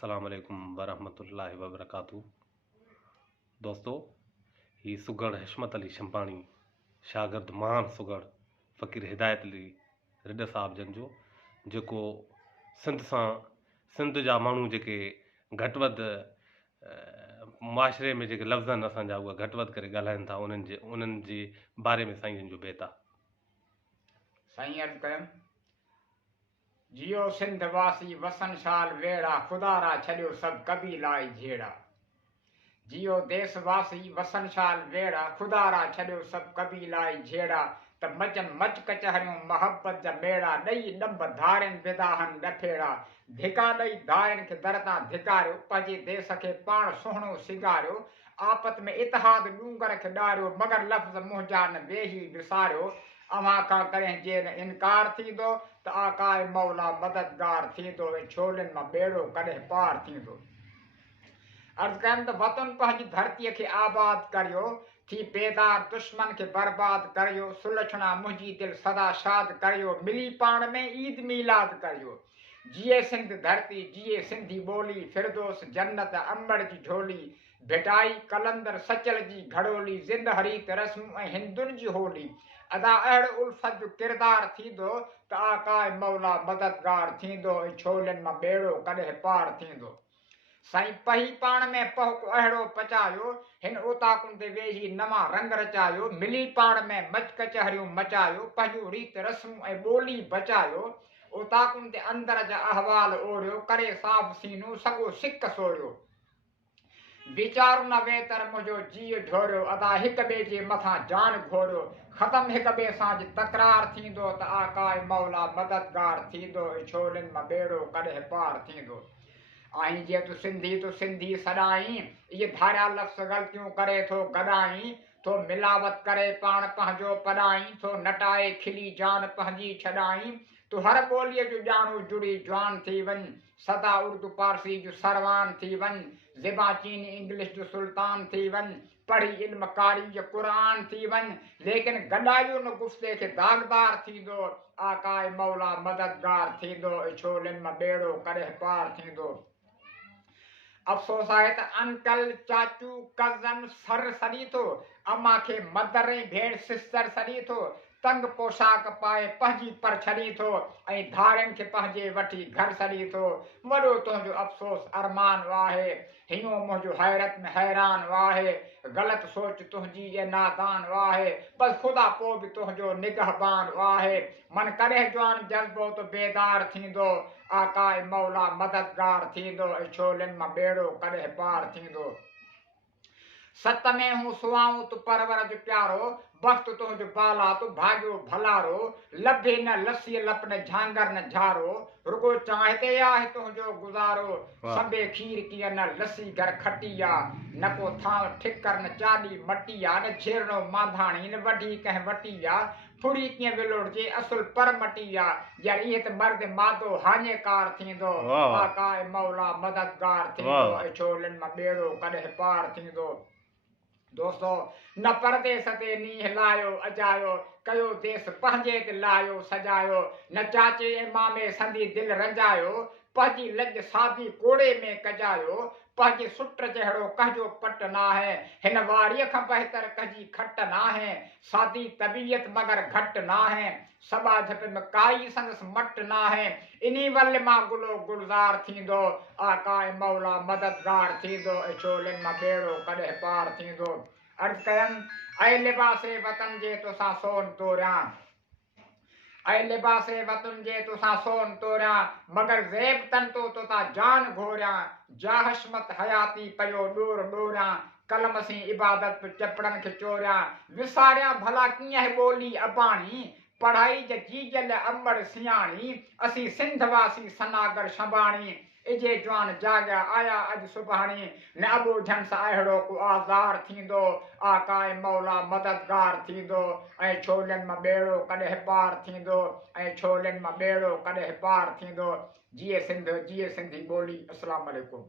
अस्सलाम वालेकुम वरहमतुल्लाहि वबरकातुहू। दोस्तों, ही सुगड़ हिशमत अली शंपाणी शागिर्द महान सुगड़ फ़कीर हिदायत अली रिड साहब जन जो जेको सिंध जा माण्हू जेके घटि वधि मुआशरे में जेके लफ़्ज़ आहिनि असांजा उहे घटि वधि करे ॻाल्हाइनि था, उन्हनि जे बारे में साईं जन जो बेत आहे। साईं अर्ज़ कयुमि, जियो सिंध वासी वसन शाल वेड़ा, खुदारा छॾियो सभु कबीला ई झेड़ा। जियो देशवासी वसन शाल वेड़ा, खुदारा छॾियो सभु कबीला ई झेड़ा। त मचनि मच कचहरियूं मोहब्बत जा मेड़ा, ॾेई ॾंब धारनि विदाहनि ॾफेड़ा। धिका ॾेई धारनि खे दर तां धिकारियो, पंहिंजे देश खे पाण सुहिणो सिंगारियो। आपत में इतिहाद ॾूंगर खे ॾारियो, मगर लफ़्ज़ मुंहिंजा न वेही विसारियो। अव्हां खां कॾहिं जे न इनकार थींदो, त आकाए मौला मददगार थींदो, ऐं छोलनि मां ॿेड़ो कॾहिं पार थींदो। अर्ज़ कयमि त वतन पंहिंजी धरतीअ खे आबाद करियो, थी बेदार दुश्मन खे बर्बाद करियो। सुलछणा मुंहिंजी दिलि सदा शाद करियो, मिली पाण में ईद मीलाद करियो। जिए सिंध धरती, जिए सिंधी ॿोली, फिरदोस जन्नत अंबड़ जी झोली। भिटाई कलंदर सचल जी घड़ोली, ज़िंद हरीत रस्म ऐं हिंदुनि जी होली। अदा अहिड़ो उल्फत जो किरदार थींदो, त आकाए मौला मददगार थींदो, ऐं छोलनि मां ॿेड़ो कॾहिं पार थींदो। साईं पही पाण में पहुको अहिड़ो पचायो, हिन ओताकुनि ते वेही नवां रंग रचायो। मिली पाण में मच कचहरियूं मचायो, पंहिंजूं रीत रस्मूं ऐं ॿोली बचायो। ओताकुनि ते अंदर जा अहवाल ओढ़ियो, करे साफ़ सीनू सॻो सिक सोड़ियो। वीचारू न वेतर मुंहिंजो जीउ झोरियो, अदा हिक ॿिए जे मथां जान घोरियो। ख़तम हिक ॿिए सां जे तकरार थींदो, त आकाए मौला मददगार थींदो, ऐं छोलनि मां ॿेड़ो कॾहिं पार थींदो। आहीं जे तूं सिंधी सॾाहीं, इहे धारिया लफ़्ज़ ग़लतियूं करे थो गॾाहीं। थो मिलावट करे पाण पंहिंजो पढ़ाईं, थो नटाए खिली जान पंहिंजी छॾाईं। तूं हर ॿोलीअ जो ॼाणू जुड़ी जवान थी वञ, सदा उर्दू पारसी जो सरवान थी वञ। ज़िबा चीनी इंग्लिश जो सुल्तान थी वञ, पढ़ी इल्म कारी जो क़ुरान थी वञ। लेकिन गॾायो न गुफ़्ते खे दागदार थींदो, आकाए मौला मददगार थींदो, ऐं छोलनि मां ॿेड़ो कॾहिं पार थींदो। अफ़सोस आहे त अंकल चाचू कज़न सर सॾी थो, अम्मा खे मदर ऐं भेण सिस्टर सॾी थो। तंग पोशाक पाए पंहिंजी पर छॾी थो, ऐं धारनि खे पंहिंजे वठी घर सॾी थो। वॾो तुंहिंजो अफ़सोस अरमान आहे, हियो मुंहिंजो हैरत में हैरान आहे। ग़लति सोच तुंहिंजी इहा नादान आहे, बसि ख़ुदा पोइ बि तुंहिंजो निगहबान आहे। मन कॾहिं जवान जज़्बो त बेदार थींदो, आकाए मौला मददगार थींदो, ऐं छोलनि मां ॿेड़ो कॾहिं पार थींदो। सत में हूं सुवाऊं तूं परवर जो प्यारो, वक़्तु तुंहिंजो बाला तूं भाॻियो भलारो। लभे न लस्सीअ लप न झांगर न झारो, रुगो चांहि ते आहे तुंहिंजो गुज़ारो। संबे खीर कीअं न लस्सी घर खटी आहे, न को थांव ठिकर न चाॾी मटी आहे। न झेरणो मांधाणी न वढी कंहिं वटी आहे, फुड़ी कीअं विलोड़जे असुल पर मटी आहे। यार इहे त मर्द मादो हाञेकार थींदो, आकाए मौला मददगार थींदो, ऐं छोलनि मां ॿेड़ो कॾहिं पार थींदो। दोस्तों, न परदेस ते नींहं लायो अजायो, कयो देश पंहिंजे ते लायो सजायो। न चाचे ऐं मामे संदी दिलि रंजायो, पंहिंजी लॼ सादी कोड़े में कजायो। पंहिंजे सुट जहिड़ो कंहिंजो पट नाहे, हिन वारीअ खां बहितर कंहिंजी खट नाहे। सादी तबीयत मगर घटि नाहे, सबा झप में काई संदसि मट नाहे। इन्ही वल मां गुलो गुलज़ार थींदो, आकाए मौला मददगार थींदो, ऐं छोलनि मां ॿेड़ो कॾहिं पार थींदो। अर्ज़ कयमि, ऐं लिबासे वतन जे तोसां सोन तोरियां, ऐं लिबासे वतन जे तोसां सोन तोरियां। मगर ज़ेब तन तो तोतां जान घोरियां, जाहशमत हयाती पयो ॾोर ॾोरियां। कलम सी इबादत चपड़नि खे चोरियां, विसारियां भला कीअं ॿोली अबाणी। पढ़ाई जा जीजल अंबड़ सियाणी, असीं सिंध वासी सनागर शंभाणी। इजे जवान जाॻिया आया अॼु सुभाणे, न अॿोझनि सां अहिड़ो को आज़ार थींदो, आकाए मौला मददगार थींदो, ऐं छोलनि मां ॿेड़ो कॾहिं पार थींदो, ऐं छोलनि मां ॿेड़ो कॾहिं पार थींदो। जिए सिंध, जिए सिंधी ॿोली। अस्सलाम वालेकुम।